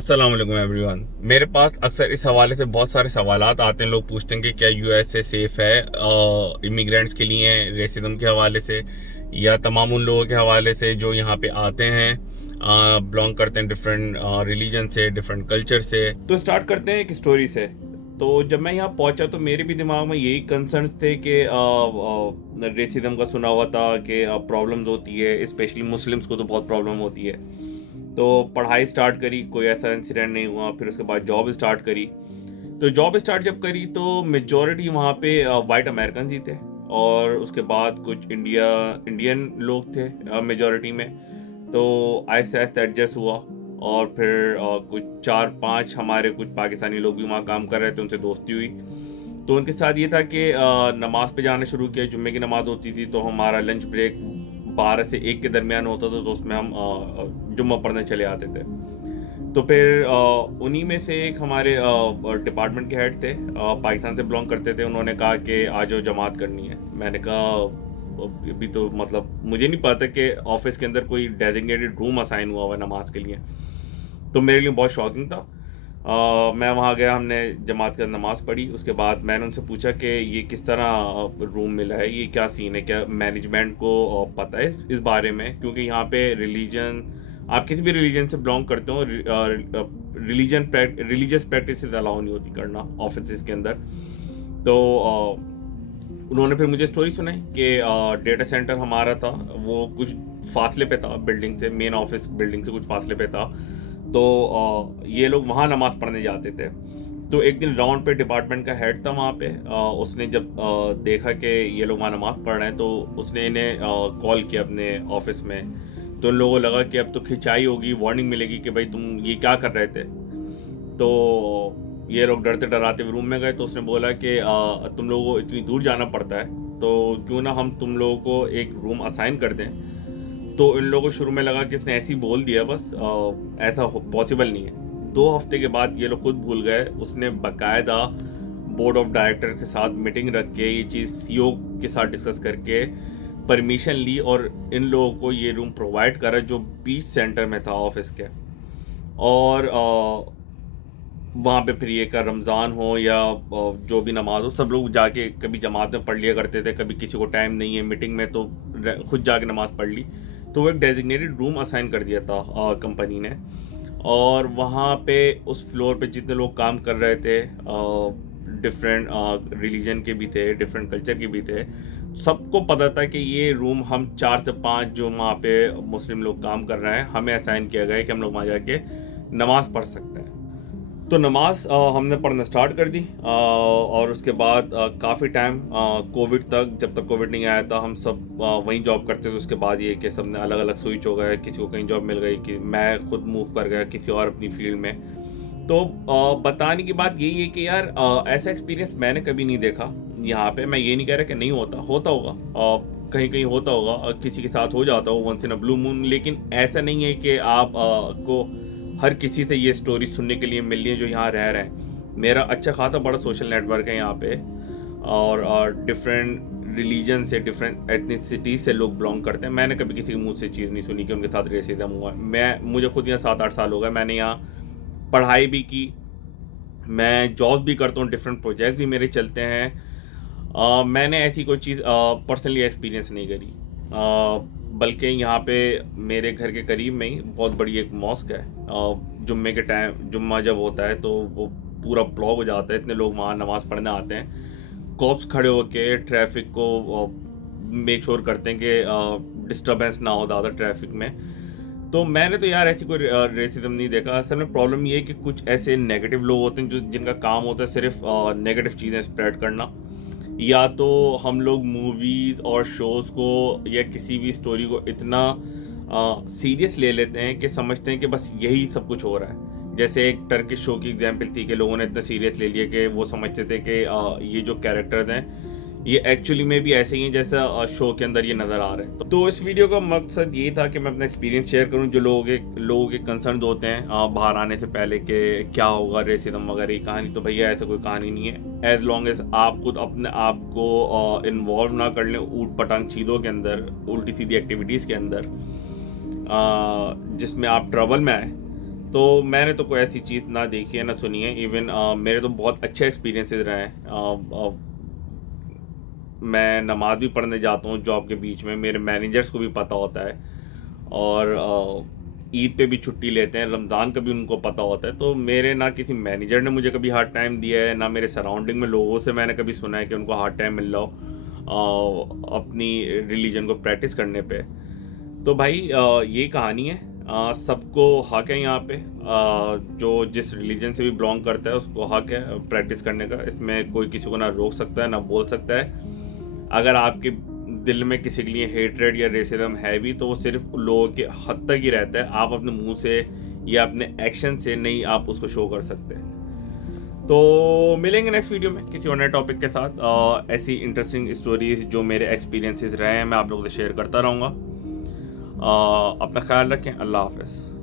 अस्सलाम वालेकुम एवरीवन। मेरे पास अक्सर इस हवाले से बहुत सारे सवालात आते हैं। लोग पूछते हैं कि क्या यूएसए सेफ है इमिग्रेंट्स के लिए, रेसिज्म के हवाले से या तमाम उन लोगों के हवाले से जो यहाँ पे आते हैं, बिलोंग करते हैं डिफरेंट रिलीजन से, डिफरेंट कल्चर से। तो स्टार्ट करते हैं एक स्टोरी से। तो जब मैं यहाँ पहुँचा तो मेरे भी दिमाग में यही कंसर्न्स थे कि रेसिज्म का सुना हुआ था कि प्रॉब्लम्स होती है, स्पेशली मुस्लिम्स को तो बहुत प्रॉब्लम होती है। तो पढ़ाई स्टार्ट करी, कोई ऐसा इंसिडेंट नहीं हुआ। फिर उसके बाद जॉब स्टार्ट करी। तो जॉब स्टार्ट जब करी तो मेजॉरिटी वहाँ पे वाइट अमेरिकन ही थे, और उसके बाद कुछ इंडियन लोग थे मेजॉरिटी में। तो आहिस्ता आहिस्ता एडजस्ट हुआ, और फिर कुछ 4-5 हमारे कुछ पाकिस्तानी लोग भी वहाँ काम कर रहे थे, उनसे दोस्ती हुई। तो उनके साथ ये था कि नमाज पे जाना शुरू किया। जुम्मे की नमाज होती थी तो हमारा लंच ब्रेक 12 से 1 के दरमियान होता था, तो उसमें हम जुम्मा पढ़ने चले आते थे। तो फिर उन्हीं में से एक हमारे डिपार्टमेंट के हेड थे, पाकिस्तान से बिलोंग करते थे। उन्होंने कहा कि आ जाओ, जमात करनी है। मैंने कहा अभी तो मतलब मुझे नहीं पता कि ऑफिस के अंदर कोई डेजिग्नेटेड रूम असाइन हुआ हुआ है नमाज के लिए। तो मेरे लिए बहुत शॉकिंग था। मैं वहाँ गया, हमने जमात का नमाज़ पढ़ी। उसके बाद मैंने उनसे पूछा कि ये किस तरह रूम मिला है, ये क्या सीन है, क्या मैनेजमेंट को पता है इस बारे में? क्योंकि यहाँ पे रिलीजन, आप किसी भी रिलीजन से बिलोंग करते हो, रिलीजियस प्रैक्टिस अलाउ नहीं होती करना ऑफिस के अंदर। तो उन्होंने फिर मुझे स्टोरी सुनाई कि डेटा सेंटर हमारा था, वो कुछ फासले पे था बिल्डिंग से, मेन ऑफिस बिल्डिंग से कुछ फासले पे था। तो ये लोग वहाँ नमाज़ पढ़ने जाते थे। तो एक दिन राउंड पे डिपार्टमेंट का हेड था वहाँ पे। उसने जब देखा कि ये लोग वहाँ नमाज़ पढ़ रहे हैं, तो उसने इन्हें कॉल किया अपने ऑफिस में। तो उन लोगों को लगा कि अब तो खिंचाई होगी, वार्निंग मिलेगी कि भाई तुम ये क्या कर रहे थे। तो ये लोग डरते डराते रूम में गए। तो उसने बोला कि तुम लोगों को इतनी दूर जाना पड़ता है, तो क्यों ना हम तुम लोगों को एक रूम असाइन कर दें। तो इन लोगों को शुरू में लगा कि इसने ऐसे ही बोल दिया बस, ऐसा पॉसिबल नहीं है। 2 हफ्ते के बाद ये लोग खुद भूल गए। उसने बाकायदा बोर्ड ऑफ डायरेक्टर के साथ मीटिंग रख के ये चीज़ सीईओ के साथ डिस्कस करके परमिशन ली, और इन लोगों को ये रूम प्रोवाइड करा जो बीच सेंटर में था ऑफिस के। और वहाँ पे फिर ये का रमज़ान हो या जो भी नमाज हो, सब लोग जाके कभी जमात में पढ़ लिया करते थे। कभी किसी को टाइम नहीं है मीटिंग में, तो खुद जाके नमाज़ पढ़ ली। तो वो एक डेजिग्नेटेड रूम असाइन कर दिया था कंपनी ने। और वहाँ पे उस फ्लोर पे जितने लोग काम कर रहे थे, डिफरेंट रिलीजन के भी थे, डिफरेंट कल्चर के भी थे, सबको पता था कि ये रूम हम 4 से 5 जो वहाँ पे मुस्लिम लोग काम कर रहे हैं, हमें असाइन किया गया है कि हम लोग वहाँ जाके नमाज़ पढ़ सकते हैं। तो नमाज हमने पढ़ना स्टार्ट कर दी। और उसके बाद काफ़ी टाइम कोविड तक, जब तक कोविड नहीं आया था, हम सब वहीं जॉब करते थे। उसके बाद ये कि सब ने अलग अलग स्विच हो गए, किसी को कहीं जॉब मिल गई, कि मैं खुद मूव कर गया किसी और अपनी फील्ड में। तो बताने की बात यही है कि यार ऐसा एक्सपीरियंस मैंने कभी नहीं देखा यहाँ पे। मैं ये नहीं कह रहा कि नहीं होता, होता होगा, कहीं कहीं होता होगा, किसी के साथ हो जाता हो once in a blue moon. लेकिन ऐसा नहीं है कि आप को हर किसी से ये स्टोरी सुनने के लिए मिल रही है जो यहाँ रह रहे हैं। मेरा अच्छा खासा बड़ा सोशल नेटवर्क है यहाँ पे, और डिफरेंट रिलीजन से, डिफरेंट एथनिसिटी से लोग बिलोंग करते हैं। मैंने कभी किसी के मुंह से चीज़ नहीं सुनी कि उनके साथ रेसिज्म हुआ है। मुझे खुद यहाँ 7-8 साल हो गए। मैंने यहाँ पढ़ाई भी की, मैं जॉब भी करता हूँ, डिफरेंट प्रोजेक्ट भी मेरे चलते हैं। मैंने ऐसी कोई चीज़ पर्सनली एक्सपीरियंस नहीं करी। बल्कि यहाँ पे मेरे घर के करीब में ही बहुत बड़ी एक मॉस्क है। जुम्मे के टाइम, जुम्मा जब होता है तो वो पूरा ब्लॉक हो जाता है, इतने लोग वहाँ नमाज़ पढ़ने आते हैं। कॉप्स खड़े होके ट्रैफिक को मेक श्योर करते हैं कि डिस्टर्बेंस ना हो ज़्यादा ट्रैफिक में। तो मैंने तो यार ऐसी कोई रेसिज्म नहीं देखा। असल में प्रॉब्लम ये है कि कुछ ऐसे नेगेटिव लोग होते हैं जो जिनका काम होता है सिर्फ नेगेटिव चीज़ें स्प्रेड करना। या तो हम लोग मूवीज़ और शोज़ को या किसी भी स्टोरी को इतना सीरियस ले लेते हैं कि समझते हैं कि बस यही सब कुछ हो रहा है। जैसे एक टर्किश शो की एग्जांपल थी कि लोगों ने इतना सीरियस ले लिया कि वो समझते थे कि ये जो कैरेक्टर्स हैं ये एक्चुअली में भी ऐसे ही हैं जैसा शो के अंदर ये नज़र आ रहे हैं। तो इस वीडियो का मकसद ये था कि मैं अपना एक्सपीरियंस शेयर करूं, जो लोगों के कंसर्न होते हैं बाहर आने से पहले कि क्या होगा रेसिज्म वगैरह की कहानी। तो भैया ऐसा कोई कहानी नहीं है। एज लॉन्ग एज आप खुद अपने आप को इन्वॉल्व ना कर लें ऊट पटांग चीज़ों के अंदर, उल्टी सीधी एक्टिविटीज़ के अंदर जिसमें आप ट्रबल में आए, तो मैंने तो कोई ऐसी चीज़ ना देखी है ना सुनी है। इवन मेरे तो बहुत अच्छे एक्सपीरियंसेस रहे हैं। मैं नमाज़ भी पढ़ने जाता हूँ जॉब के बीच में, मेरे मैनेजर्स को भी पता होता है। और ईद पे भी छुट्टी लेते हैं, रमज़ान का भी उनको पता होता है। तो मेरे ना किसी मैनेजर ने मुझे कभी हार्ड टाइम दिया है, ना मेरे सराउंडिंग में लोगों से मैंने कभी सुना है कि उनको हार्ड टाइम मिल रहा हो अपनी रिलीजन को प्रैक्टिस करने पे। तो भाई ये कहानी है। सबको हक है यहाँ पे। जो जिस रिलीजन से भी बिलोंग करता है उसको हक है प्रैक्टिस करने का। इसमें कोई किसी को ना रोक सकता है ना बोल सकता है। अगर आपके दिल में किसी के लिए हेट्रेड या रेसिज्म है भी, तो वो सिर्फ लोगों के हद तक ही रहता है। आप अपने मुंह से या अपने एक्शन से नहीं आप उसको शो कर सकते। तो मिलेंगे नेक्स्ट वीडियो में किसी और नए टॉपिक के साथ। ऐसी इंटरेस्टिंग स्टोरीज जो मेरे एक्सपीरियंसेस रहे हैं मैं आप लोगों से शेयर करता रहूँगा। अपना ख्याल रखें। अल्लाह हाफ़िज़।